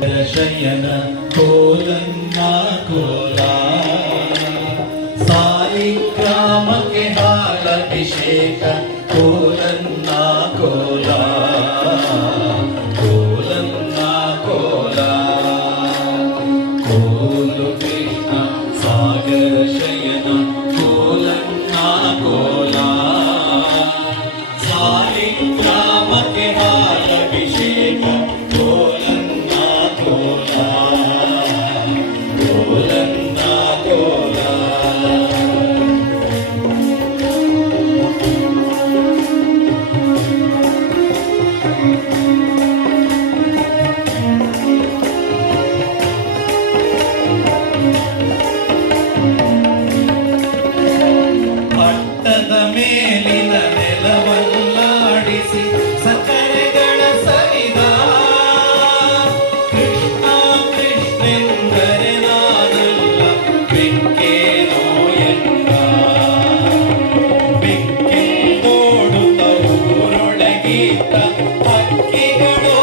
శయన కోలన్నా కోలా సాయి రామ హాల అభిషేక కోల வக்கிடுதோ